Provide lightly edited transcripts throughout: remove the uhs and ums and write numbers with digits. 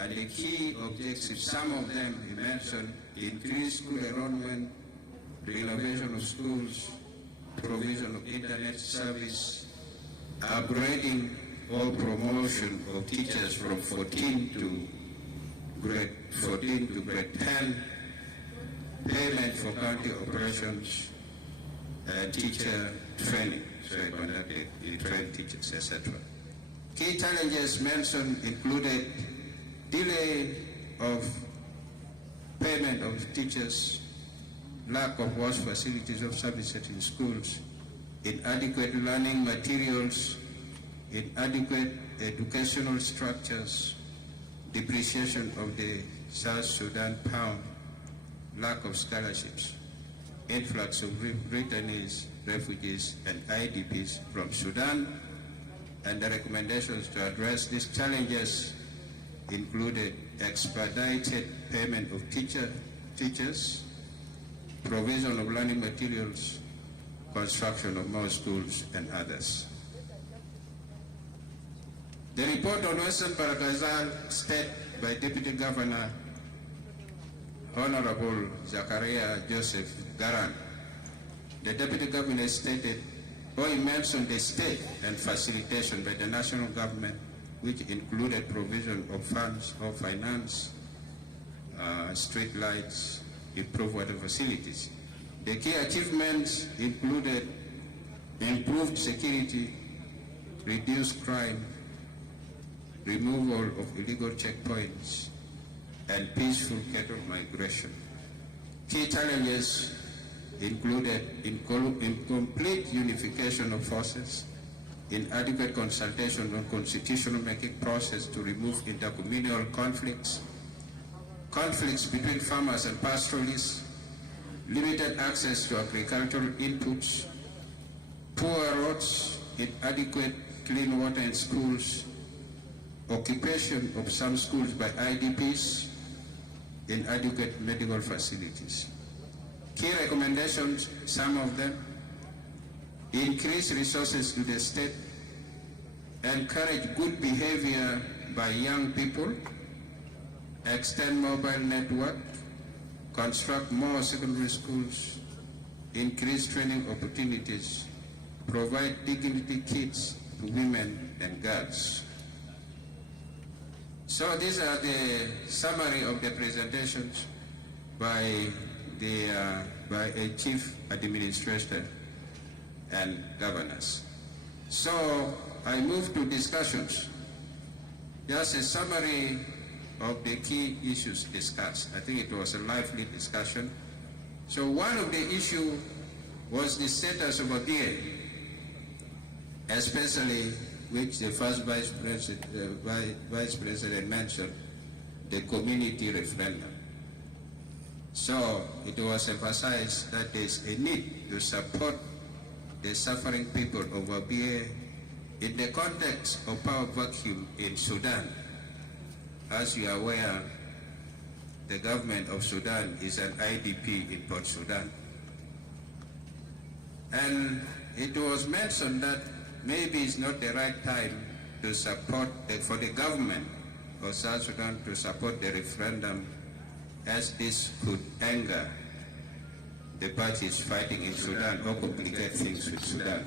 And the key objectives, some of them he mentioned: increased school enrollment, renovation of schools, provision of internet service, upgrading or promotion of teachers from 14 to grade 10, payment for county operations, teacher training, so I conducted the trained teachers, etc. Key challenges mentioned included delay of payment of teachers, lack of wash facilities of services in schools, inadequate learning materials, inadequate educational structures, depreciation of the South Sudan pound, lack of scholarships, influx of returnees, refugees, and IDPs from Sudan, and the recommendations to address these challenges included expedited payment of teachers, provision of learning materials, construction of more schools, and others. The report on Western Barakazal State by Deputy Governor Honourable Zachariah Joseph Garan. The Deputy Governor stated, he mentioned the state and facilitation by the national government, which included provision of funds or finance, street lights, improved water facilities. The key achievements included improved security, reduced crime, removal of illegal checkpoints, and peaceful cattle migration. Key challenges included incomplete unification of forces, inadequate consultation on constitutional making process to remove intercommunal conflicts, conflicts between farmers and pastoralists, limited access to agricultural inputs, poor roads, inadequate clean water in schools, occupation of some schools by IDPs, inadequate medical facilities. Key recommendations, some of them: increase resources to the state, encourage good behavior by young people, extend mobile network, construct more secondary schools, increase training opportunities, provide dignity kits to women and girls. So these are the summary of the presentations by a chief administrator and governors. So I move to discussions. Just a summary of the key issues discussed. I think it was a lively discussion. So one of the issues was the status of Abyei, especially which the first vice president mentioned, the community referendum. So it was emphasized that there is a need to support the suffering people of Abyei in the context of power vacuum in Sudan. As you are aware, the government of Sudan is an IDP in Port Sudan. And it was mentioned that maybe it's not the right time to support, for the government of South Sudan to support the referendum, as this could anger the parties fighting in Sudan or complicate things with Sudan.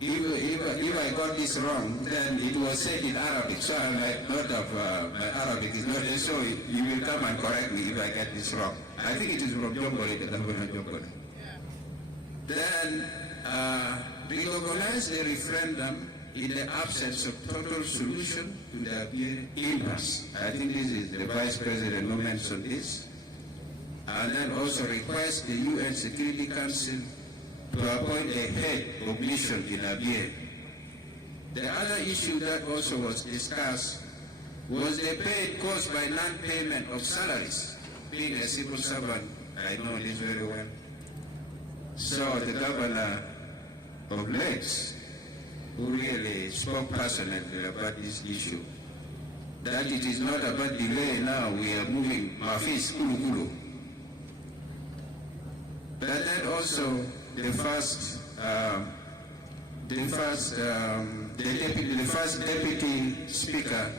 If I got this wrong, then it was said in Arabic, so I'm like, not of my Arabic is not, so you will come and correct me if I get this wrong. I think it is from Jongole, the governor of Jongole. Then recognize the referendum in the absence of total solution to the impasse. I think this is the Vice President who mentioned this. And then also request the UN Security Council to appoint a head of mission in Abyei. The other issue that also was discussed was the pain caused by non-payment of salaries. Being a civil servant, I know this very well. So the governor of Lakes, who really spoke passionately about this issue, that it is not about delay now, we are moving Mafis Kulu. But then also the first deputy speaker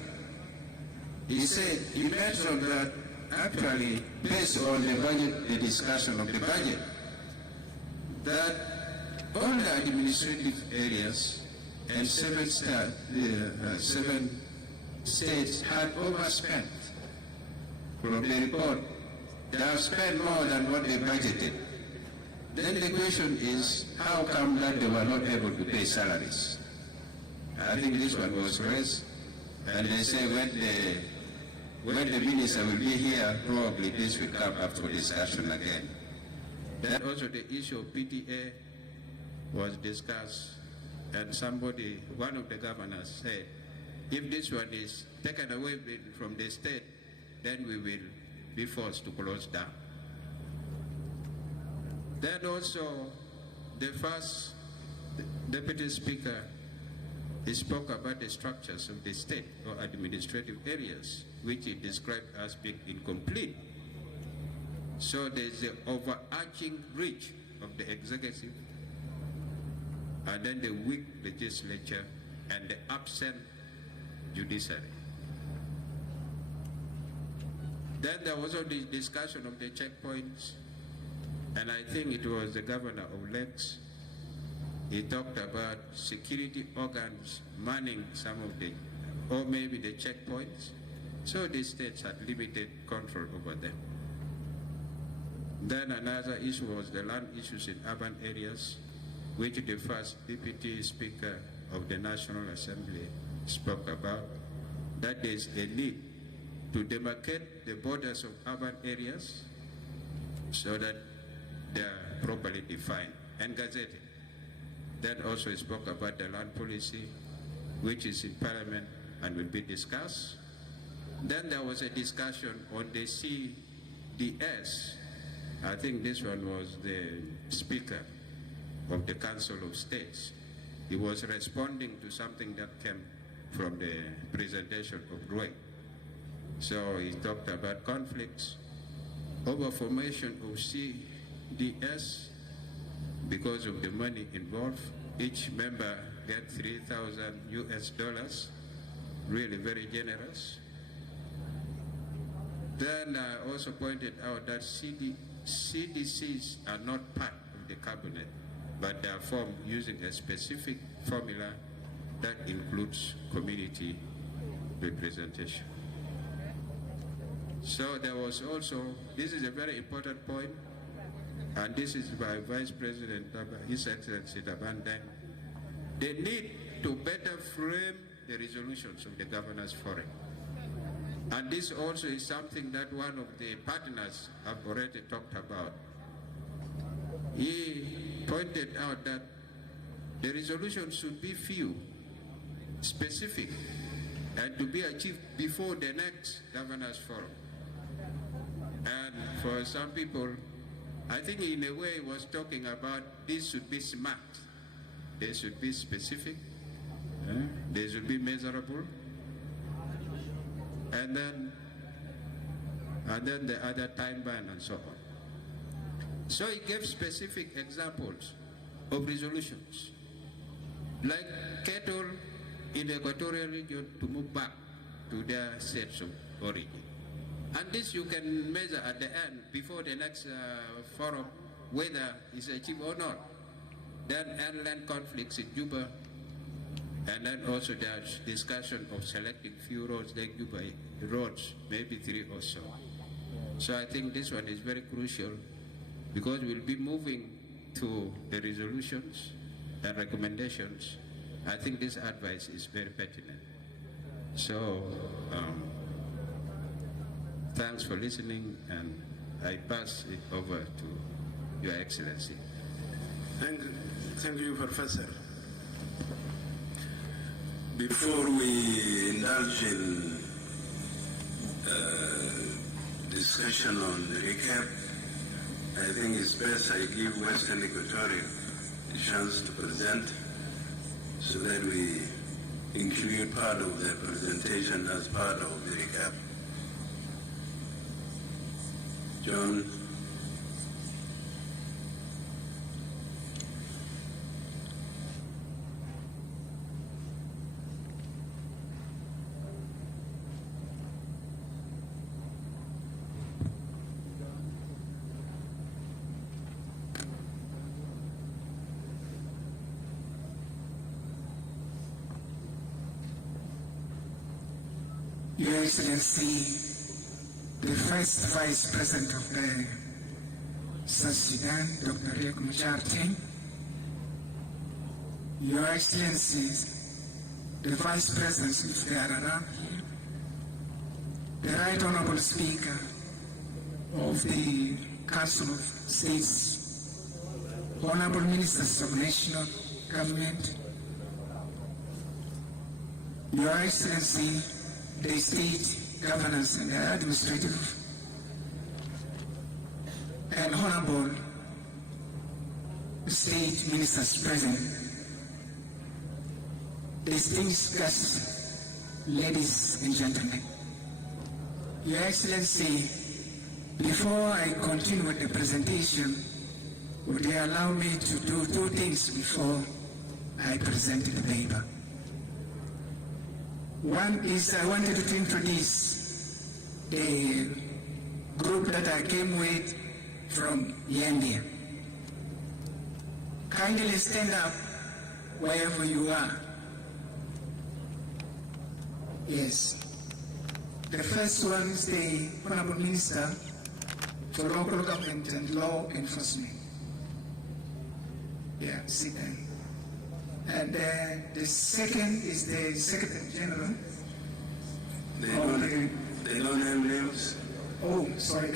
he said, he mentioned that actually, based on the budget, the discussion of the budget, that all the administrative areas and seven states had overspent. From the report, they have spent more than what they budgeted. Then the question is, how come that they were not able to pay salaries? I think this one was raised, and they say when the minister will be here, probably this will come up for discussion again. Then also the issue of PTA was discussed, and one of the governors said, if this one is taken away from the state, then we will be forced to close down. Then also, the first Deputy Speaker, he spoke about the structures of the state or administrative areas, which he described as being incomplete. So there's the overarching reach of the executive, and then the weak legislature, and the absent judiciary. Then there was also the discussion of the checkpoints, and I think it was the governor of Lakes. He talked about security organs manning some of the, or maybe the checkpoints. So the states had limited control over them. Then another issue was the land issues in urban areas, which the first Deputy Speaker of the National Assembly spoke about, that there is a need to demarcate the borders of urban areas so that they are properly defined and gazetted. Then also he spoke about the land policy, which is in Parliament and will be discussed. Then there was a discussion on the CDS. I think this one was the Speaker of the Council of States. He was responding to something that came from the presentation of Roy. So he talked about conflicts, over formation of CDS, because of the money involved. Each member get $3,000, really very generous. Then I also pointed out that CDCs are not part of the cabinet, but they are formed using a specific formula that includes community representation. So there was also, this is a very important point, and this is by Vice President, His Excellency Tabandeng, the need to better frame the resolutions of the Governors Forum. And this also is something that one of the partners have already talked about. He pointed out that the resolution should be few, specific, and to be achieved before the next Governors Forum. And for some people, I think in a way he was talking about this should be smart. They should be specific. They should be measurable. And then the other time ban and so on. So he gave specific examples of resolutions, like cattle in the equatorial region to move back to their states of origin. And this you can measure at the end, before the next forum, whether it's achieved or not. Then inland conflicts in Juba, and then also there's discussion of selecting few roads like Juba roads, maybe 3 or so. So I think this one is very crucial, because we'll be moving to the resolutions and recommendations. I think this advice is very pertinent. So thanks for listening, and I pass it over to Your Excellency. Thank you, Professor. Before we indulge in discussion on the recap, I think it's best I give Western Equatoria a chance to present, so that we include part of their presentation as part of the recap. John. Your Excellency, the first Vice President of the South Sudan, Dr. Riek Mayardit, Your Excellencies, the Vice Presidents, if they are around here, the Right Honourable Speaker of the Council of States, Honourable Ministers of National Government, Your Excellency, the State Governors and the Administrative, and Honourable State Ministers present, distinguished guests, ladies and gentlemen. Your Excellency, before I continue with the presentation, would you allow me to do two things before I present the paper? One is I wanted to introduce the group that I came with from Yambia. Kindly stand up wherever you are. Yes. The first one is the Honourable Minister for Local Government and Law Enforcement. Yeah, sit down. And the second is the Secretary General. They don't have names. Oh, sorry.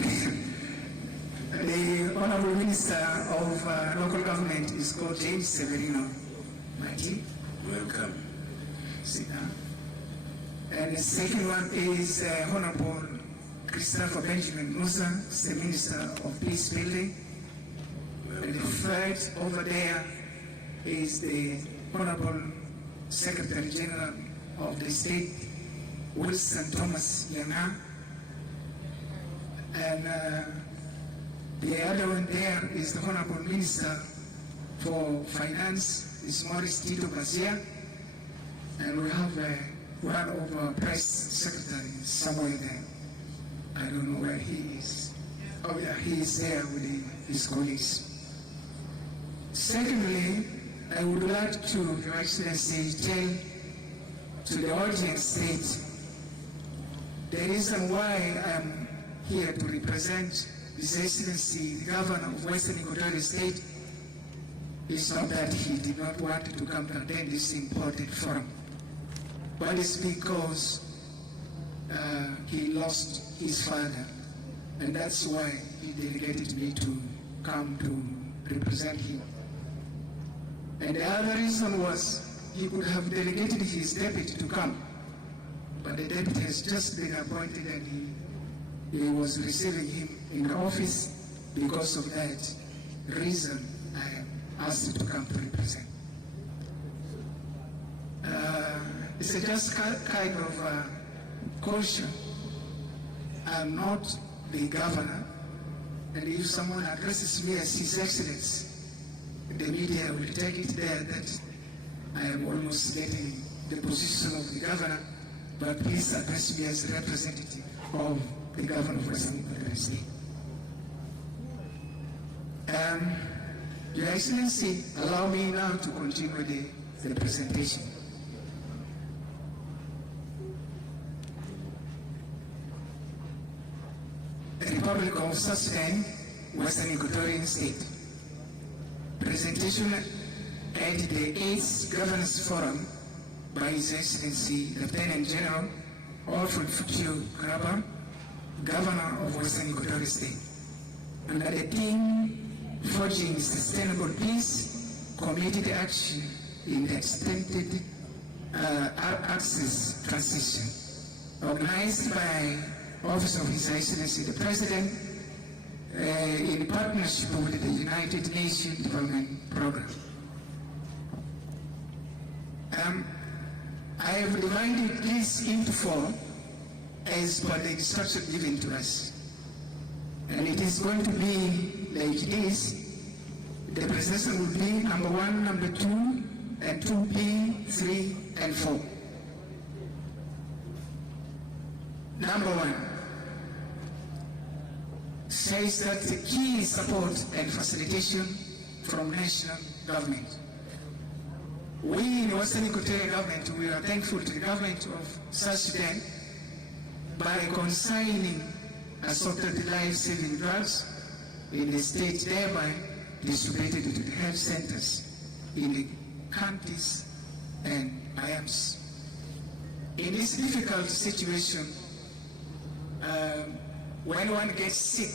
The Honourable Minister of Local Government is called James Severino Mighty. Welcome. Sit down. And the second one is Honourable Christopher Benjamin Musa, the Minister of Peace Building. Welcome. And the third over there is the Honourable Secretary General of the State, Wilson Thomas Yana. And the other one there is the Honourable Minister for Finance, is Maurice Tito Bazia. And we have one of our press secretaries somewhere there. I don't know where he is. Oh yeah, he is there with his colleagues. Secondly, I would like to, Your Excellency, tell to the audience that the reason why I'm here to represent His Excellency, the Governor of Western Equatoria State, is not that he did not want to come to attend this important forum, but it's because he lost his father, and that's why he delegated me to come to represent him. And the other reason was he could have delegated his deputy to come, but the deputy has just been appointed and he was receiving him in the office. Because of that reason, I am asked to come to represent. It's just kind of caution. I'm not the governor, and if someone addresses me as His Excellency, the media will take it there that I am almost getting the position of the governor, but please address me as a representative of the governor of Western Equatoria State. Your Excellency, allow me now to continue the presentation. The Republic of South Sudan, Western Equatorian State. Presentation at the 8th Governors Forum by His Excellency Lieutenant General Alfred Fuchio Karaba, Governor of Western Equatoria State, under the theme Forging Sustainable Peace, Committed Action in the Extended R-ARCSS Transition, organized by Office of His Excellency the President in partnership with the United Nations Development Program. I have divided this into four as per the instruction given to us. And it is going to be like this. The presentation will be number 1, number 2, and 2B, 3, and 4. Number 1 says that the key is support and facilitation from national government. We in Western Equatoria government, we are thankful to the government of South Sudan by consigning assorted life-saving drugs in the state, thereby distributed to the health centers in the counties and IAMS. In this difficult situation, when one gets sick,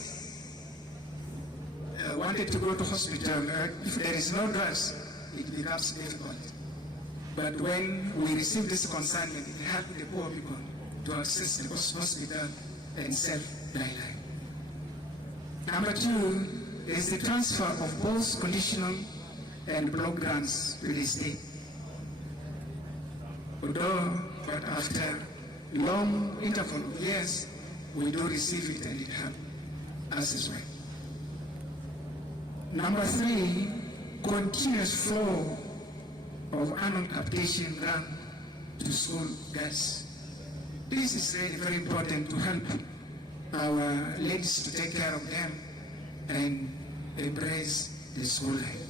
wanted to go to hospital, if there is no drugs, it becomes difficult. But when we receive this consignment, it helps the poor people to access the hospital and self-die life. Number two is the transfer of both conditional and block grants to the state. Although, but after long interval of years, we do receive it and it helps us as well. Number three, continuous flow of annual capitation grant to school girls. This is really very important to help our ladies to take care of them and embrace the school life.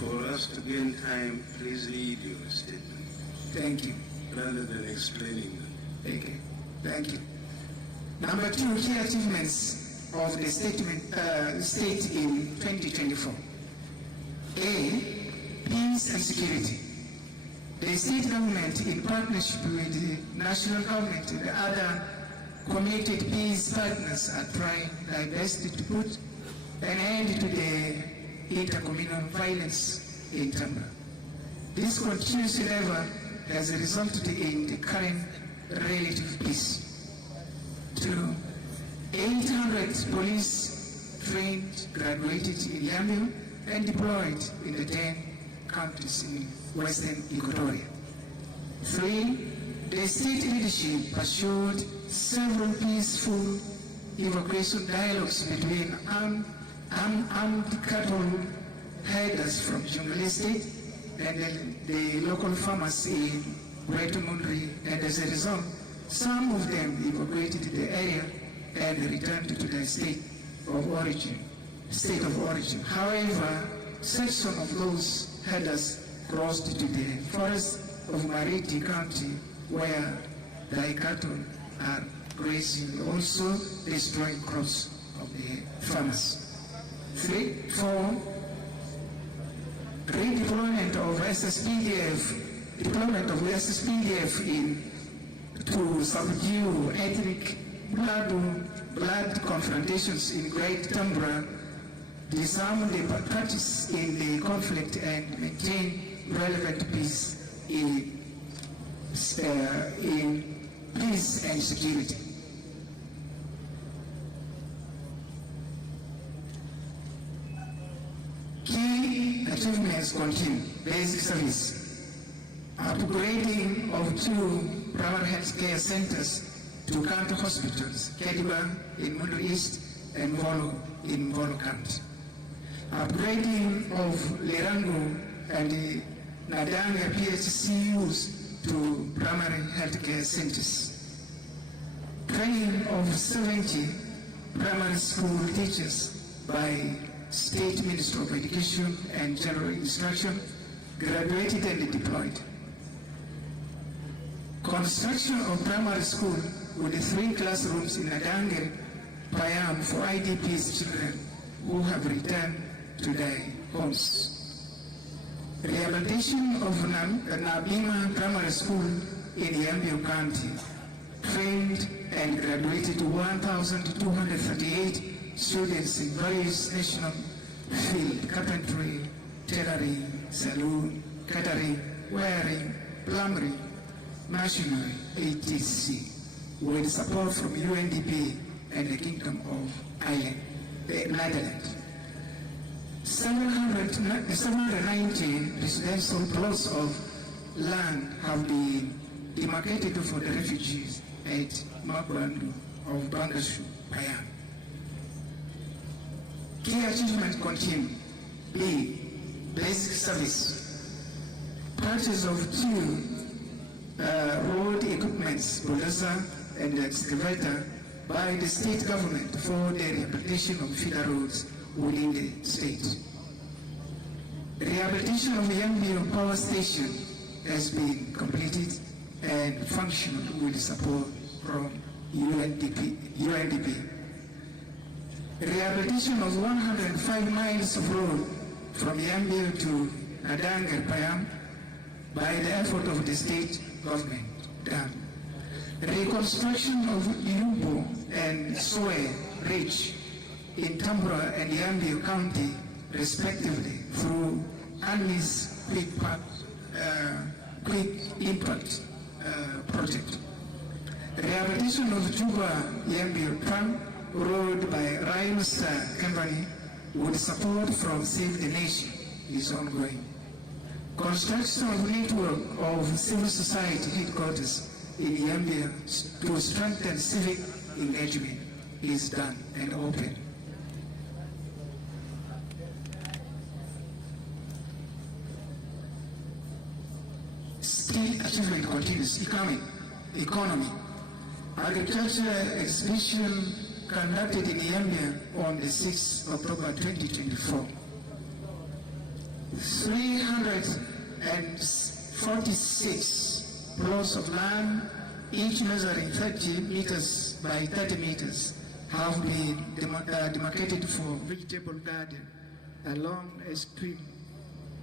For us to gain time, please read your statement. Thank you. Rather than explaining them. Okay. Thank you. Number two, key achievements of the state in 2024. A, peace and security. The state government, in partnership with the national government and the other committed peace partners, are trying their best to put an end to the intercommunal violence in Tamba. This continuous endeavor has resulted in the current relative peace. 2, 800 police trained, graduated in Yambio and deployed in the 10 counties in Western Equatoria. 3, the state leadership pursued several peaceful evacuation dialogues between armed cattle herders from Jungle State and the local farmers in Greater Mundri, and as a result, some of them evacuated the area and returned to their state of origin. However, section of those herders crossed to the forest of Mayardit County, where their cattle are grazing, also destroying crops of the farmers. 4, redeployment of SSPDF to subdue ethnic blood confrontations in Great Tambra, disarm the parties in the conflict and maintain relevant peace in peace and security. Key achievements continue. Basic service. Upgrading of 2 primary health care centers to county hospitals, Kediba in Mundu East and Volo in Volo County. Upgrading of Lirango and the Nadanga PHCUs to primary health care centers. Training of 70 primary school teachers by State Ministry of Education and General Instruction, graduated and deployed. Construction of primary school with 3 classrooms in Adange, Payam for IDP's children who have returned to their homes. Rehabilitation of Nabima Primary School in Yambio County, trained and graduated 1,238 students in various national field: carpentry, tailoring, saloon, catering, wiring, plumbing, machinery, etc., with support from UNDP and the Kingdom of Ireland, the Netherlands. 719 residential plots of land have been demarcated for the refugees at Magbandu of Bangashu, Payam. Key achievements continue. B, basic service. Purchase of 2 road equipments, bulldozer and excavator, by the state government for the rehabilitation of feeder roads within the state. Rehabilitation of Yambio Power Station has been completed and functional with support from UNDP. Rehabilitation of 105 miles of road from Yambio to Adang and Payam by the effort of the state government done. Reconstruction of Yumbo and Soe Ridge in Tambora and Yambio County, respectively, through Annie's Quick Impact Project. Rehabilitation of Juba Yambio Tram Road by Rhymestar Company with support from Save the Nation is ongoing. Construction of network of civil society headquarters in Yambia to strengthen civic engagement is done and open. Still achievement continues. Economy. Agriculture exhibition conducted in Yambia on the 6th of October 2024. 346 plots of land, each measuring 30 meters by 30 meters, have been demarcated for vegetable garden along a stream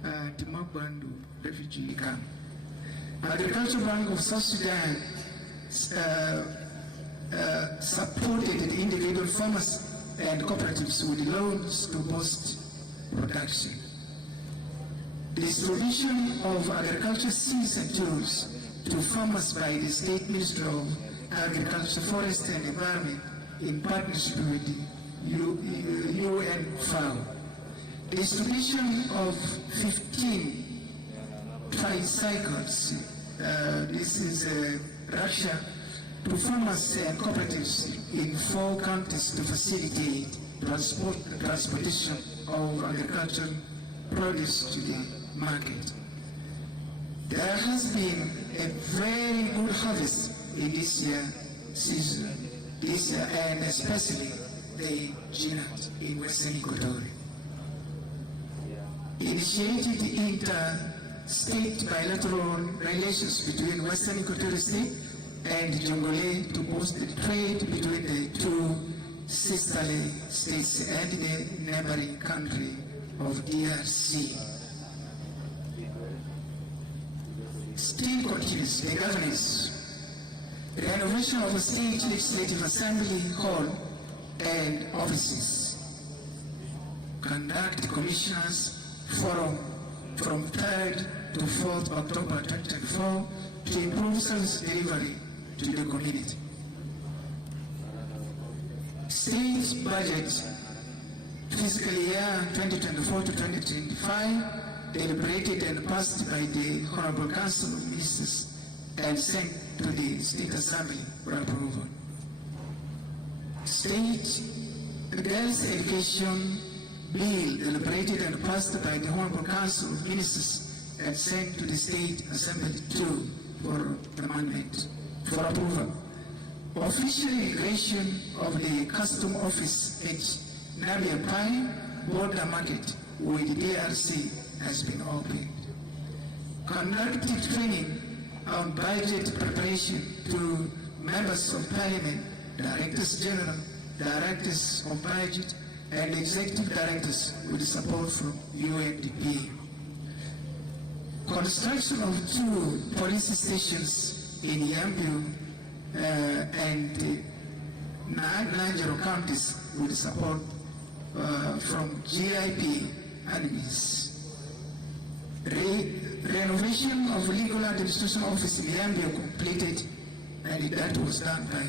at Magbandu refugee camp. Agricultural Bank of South Sudan supported the individual farmers and cooperatives with loans to boost production. Distribution of agriculture seeds and tools to farmers by the State Ministry of Agriculture, Forest and Environment in partnership with the UN FAO. Distribution of 15 tricycles, this is Russia, to farmers and cooperatives in 4 countries to facilitate transportation of agricultural produce to the market. There has been a very good harvest in this season, and especially the Ginat in Western Equatoria. Initiated inter-state bilateral relations between Western Equatoria State and Jongole to boost the trade between the 2 sisterly states and the neighboring country of DRC. Still continues the governance. Renovation of the State Legislative Assembly Hall and offices. Conduct Commissioners Forum from 3rd to 4th October 2024 to improve service delivery to the community. State budget fiscal year 2024 to 2025 deliberated and passed by the Honourable Council of Ministers and sent to the State Assembly for approval. State Girls Education Bill deliberated and passed by the Honourable Council of Ministers and sent to the State Assembly too for amendment, for approval. Official integration of the Custom Office at Nabia Pai border market with the DRC has been opened. Conducted training on budget preparation to members of Parliament, Directors General, Directors of Budget, and Executive Directors with support from UNDP. Construction of 2 police stations in Yambio and Nanjaro counties with support from GIP enemies. Renovation of legal administration office in Yambio completed, and that was done by